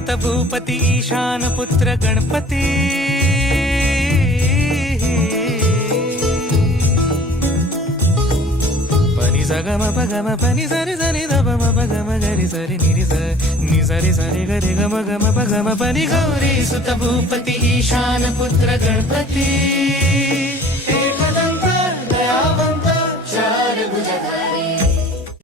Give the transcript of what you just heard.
सुत भूपती ईशान पुत्र गणपती पनि सगम पगम पनि सरि सरि द पम पगम गरि सरि निरि स नि सरि सरि गरि गम गम पगम पनि गौरी सुत भूपती ईशान पुत्र गणपती